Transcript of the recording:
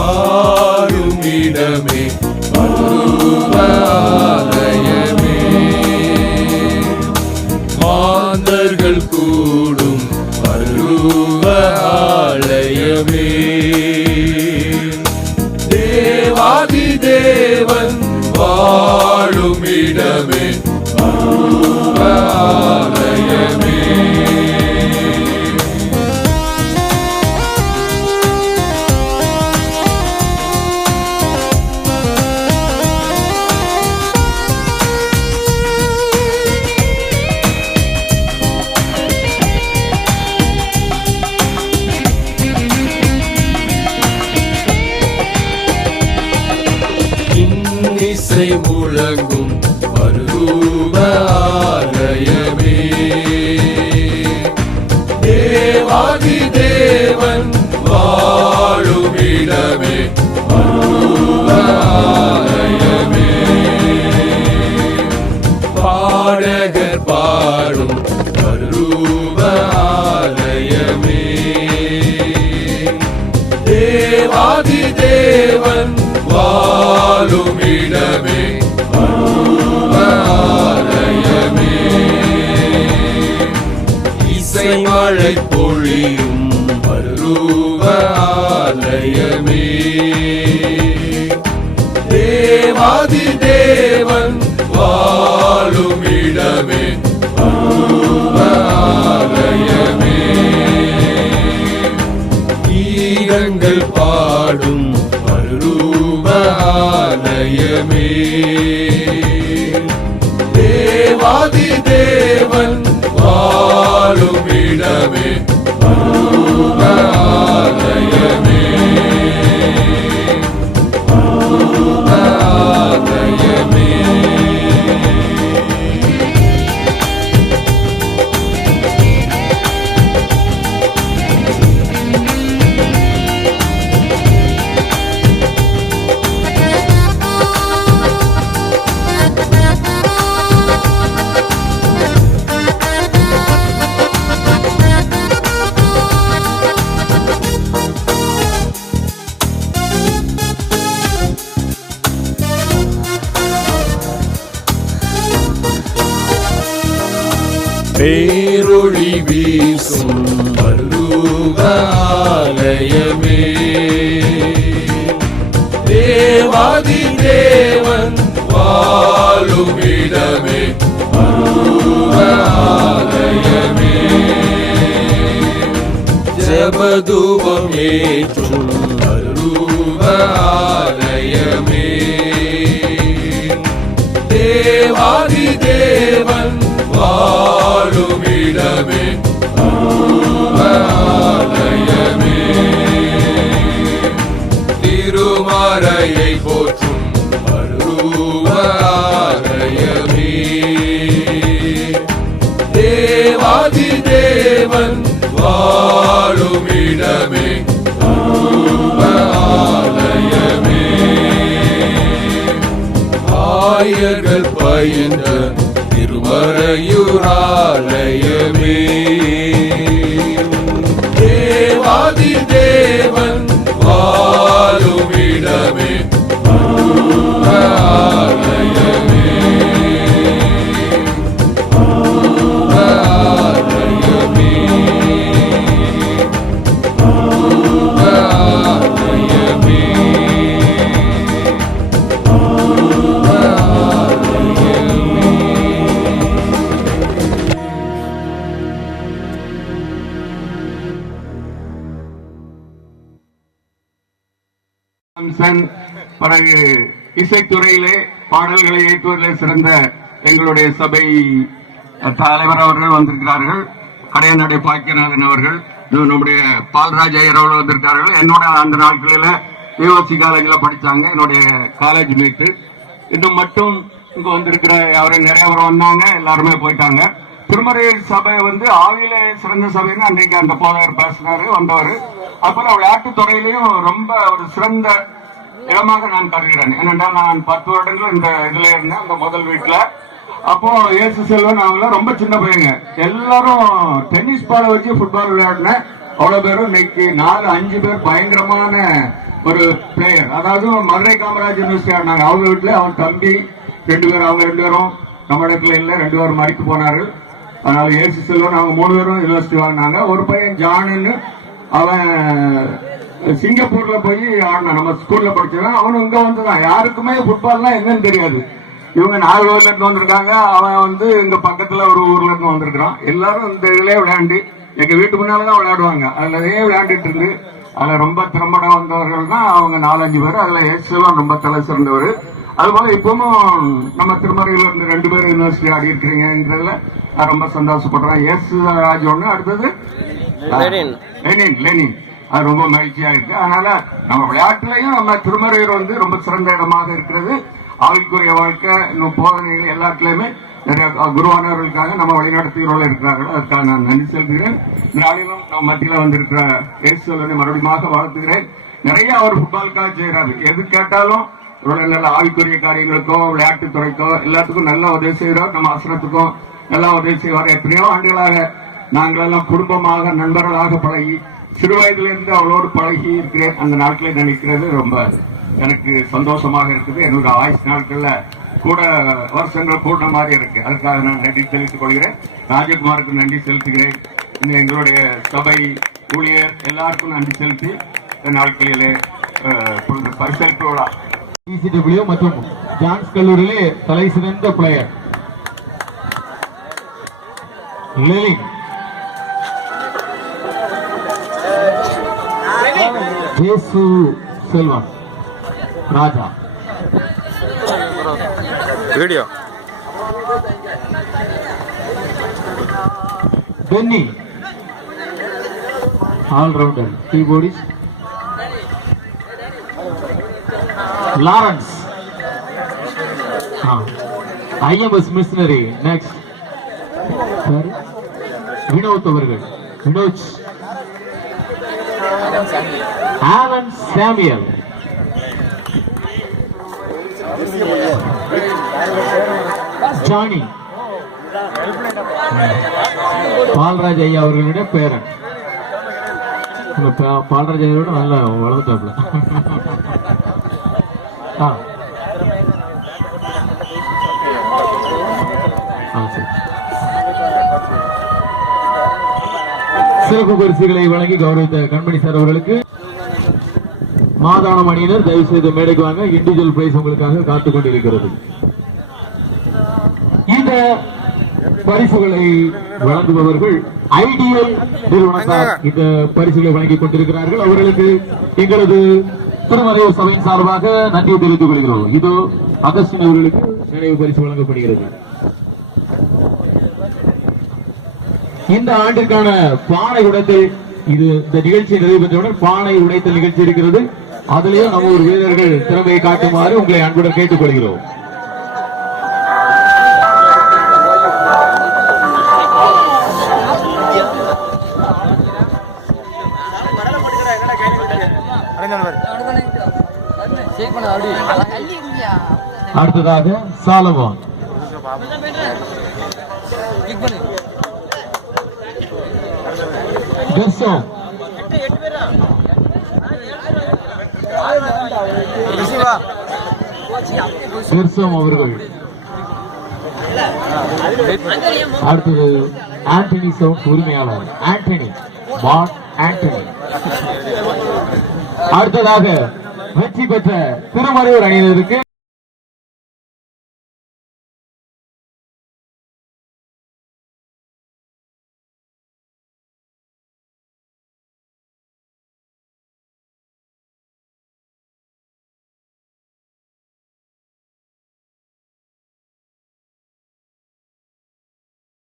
வாழும் இடமே மறுரூப ஆலயமே. மாந்தர்கள் கூடும் மறுரூப ஆலயமே. தேவாதி தேவன் வாழும் இடமே மறுரூப ஆலயமே. இசை முழங்கும் மறுரூப ஆலயமே. தேவாதி தேவன் வாழும் இடமே மறுரூப ஆலயமே. பாடகர் பாடும் மறுரூப ஆலயமே. தேவாதி தேவன் வாழும் இடமே மறுரூப ஆலயமே. இசை மழை பொழியும் மறுரூப ஆலயமே. தேவாதி தேவன் வாழும் இடமே மறுரூப ஆலயமே. கீதங்கள் பாடும் மறுரூப ஆலயமே. தேவாதி தேவன் வாழும் இடமே மறுரூப ஆலயமே. மறுரூப ஆலயமே. பேரொளி வீசும் மறுரூப ஆலயமே. தேவாதி தேவன் வாழும் இடமே மறுரூப ஆலயமே. ஜெபதூபம் ஏற்றும் மறுரூப ஆலயமே. தேவாதி தேவன் வாழும் இடமே மறுரூப ஆலயமே. திருமறையை போற்றும் மறுரூப ஆலயமே. தேவாதி தேவன் வாழும் இடமே மறுரூப ஆலயமே. ஆயர்கள் பயின்ற திருமறையூர் ஆலயமே. தேவாதி தேவன் வாழும் இடமே மறுரூப ஆலயமே. மறுரூப ஆலயமே. மறுரூப ஆலயமே. மறுரூப பிறகு இசைத்துறையிலே பாடல்களை ஏற்றுவதிலே சிறந்த எங்களுடைய சபை தலைவர் அவர்கள் வந்திருக்கிறார்கள். கடையநடை பாக்கியநாதன் அவர்கள், நம்முடைய பால்ராஜ் ஐயர் அவர்கள் வந்திருக்கிறார்கள். என்னோட அந்த நாட்களில யூஎஸ்சி காலேஜில் படித்தாங்க, என்னுடைய காலேஜ் மீட்டு. இன்னும் மட்டும் இங்க வந்திருக்கிற அவரை நிறைய பேர் வந்தாங்க, எல்லாருமே போயிட்டாங்க. திருமறை சபை ஆவியிலே சிறந்த சபைன்னு அன்றைக்கு அந்த போதகர் பேசினாரு, வந்தவர். அப்போல விளையாட்டு துறையிலையும் ரொம்ப ஒரு சிறந்த இடமாக நான் கருதுகிறேன். ஏனென்றால் நான் 10 வருடங்கள் இந்த இதுல இருந்தேன், அந்த முதல் வீட்டுல. அப்போ ஏசு செல்வன் அவங்களாம் ரொம்ப சின்ன பையங்க, எல்லாரும் டென்னிஸ் பாலை வச்சு ஃபுட்பால் விளையாடினேன். அவ்வளவு பேரும் இன்னைக்கு 4-5 பேர் பயங்கரமான ஒரு பிளேயர், அதாவது மதுரை காமராஜ் யூனிவர்சிட்டி ஆடினாங்க. அவங்க வீட்டுல அவன் தம்பி 2 பேரும், அவங்க 2 பேரும் நம்ம இடத்துல இல்ல, 2 பேரும் மறித்து போனார்கள். அதனால ஏசி செல்வன் அவங்க 3 பேரும் யூனிவர்சிட்டி வாங்கினாங்க. ஒரு பையன் ஜானுன்னு அவன் சிங்கப்பூர்ல போய் ஆடினான். நம்ம ஸ்கூல்ல படிச்சவன், அவனும் இங்க வந்துதான். யாருக்குமே ஃபுட்பால்லாம் என்னன்னு தெரியாது. இவங்க நாகர்கோவில இருந்து வந்திருக்காங்க, அவன் இங்க பக்கத்துல ஒரு ஊர்ல இருந்து வந்திருக்கான். எல்லாரும் இந்த இதுலயே விளையாண்டு எங்க வீட்டு முன்னாலதான் விளையாடுவாங்க. அதுலயே விளையாண்டுட்டு இருந்து அதுல ரொம்ப திறம்பட வந்தவர்கள் தான் அவங்க 4-5 பேர். அதுல எல்லாம் ரொம்ப தலை சிறந்தவர். அது போல இப்பவும் நம்ம திருமறையில இருந்து 2 பேரும் யூனிவர்சிட்டி ஆடி இருக்கிறீங்கிறதுல நான் ரொம்ப சந்தோஷப்படுறேன். ராஜ் ஒண்ணு, அடுத்தது லெனின். அது ரொம்ப மகிழ்ச்சியா இருக்கு. அதனால நம்ம விளையாட்டுலையும் நம்ம திருமறையூர் ரொம்ப சிறந்த இடமாக இருக்கிறது. ஆவிக்குரிய வாழ்க்கை இன்னும் போதனைகள் எல்லாத்துலயுமே நிறைய குருவானவர்களுக்காக நம்ம வழிநடத்தியவர்கள் இருக்கிறார்கள். அதுக்காக நான் நன்றி செலுத்துகிறேன். நாளிலும் நம்ம மத்தியில வந்திருக்கிற இயேசுவை மறுபடியும் வாழ்த்துகிறேன். நிறைய அவர் ஃபுட்பாலுக்காக செய்யறாரு. எது கேட்டாலும் நல்ல ஆவிக்குரிய காரியங்களுக்கோ விளையாட்டுத்துறைக்கோ எல்லாத்துக்கும் நல்ல உதவி செய்கிறார். நம்ம ஆசிரத்துக்கும் நல்லா உதவி செய்வார். எத்தனையோ ஆண்டுகளாக நாங்கள் எல்லாம் குடும்பமாக நண்பர்களாக பழகி சிறு வயதிலிருந்து அவளோடு பழகி இருக்கிறேன். அந்த நாட்களை நினைக்கிறது ரொம்ப எனக்கு சந்தோஷமாக இருக்குது. என்னோட ஆயுஷ் நாட்கள்ல கூட வருஷங்கள் கூட மாதிரி இருக்கு. அதுக்காக நான் நன்றி செலுத்திக் கொள்கிறேன். ராஜகுமாருக்கு நன்றி செலுத்துகிறேன். எங்களுடைய சபை ஊழியர் எல்லாருக்கும் நன்றி செலுத்தி இந்த நாட்களிலே பரிசளிப்பு விழா ECW மற்றும் ஜான்ஸ் கல்லூரியிலே தலை சிறந்த player Lenin, Jesu Selvan Raja, video Benny all-rounder, keyboardist Lawrence, IMS missionary. Next Vinod அவர்கள், Vinoj, Alan Samuel, Johnny, Palraj ஐயா அவர்களுடைய பேரன். பால்ராஜ் ஐயாவோட நல்லா வளர்ந்தாப்ல. சிறப்பு பரிசுகளை வழங்கி கௌரவித்த கண்மணி சார் அவர்களுக்கு மாதாளம் அணியினர் தயவு செய்து மேடைக்கு வாங்க. இண்டிவிஜுவல் பிரைஸ் உங்களுக்காக காத்துக் கொண்டிருக்கிறது. இந்த பரிசுகளை வழங்குபவர்கள் ஐடியல் நிறுவனத்தார் இந்த பரிசுகளை வழங்கிக் கொண்டிருக்கிறார்கள். அவர்களுக்கு எங்களது திருமறையூர் சபையின் சார்பாக நன்றி தெரிவித்துக் கொள்கிறோம். இதோ அகஸ்டின் அவர்களுக்கு நினைவு பரிசு வழங்கப்படுகிறது. இந்த ஆண்டிற்கான பானை உடைத்தல், இது இந்த நிகழ்ச்சி நிறைவு பெற்றவுடன் பானை உடைத்தல் நிகழ்ச்சி இருக்கிறது. அதிலேயும் நம்ம ஒரு வீரர்கள் திறமையை காட்டுமாறு உங்களை அன்புடன் கேட்டுக் கொள்கிறோம். அடுத்ததாக சாலமோன், கெர்சோம், கெர்சோம் அவர்கள். அடுத்தது ஆண்டனி சவுண்ட் உரிமையாளர் ஆண்டனி பாட் ஆண்டனி. அடுத்ததாக வெற்றி பெற்ற திருமறையூர் அணியினருக்கு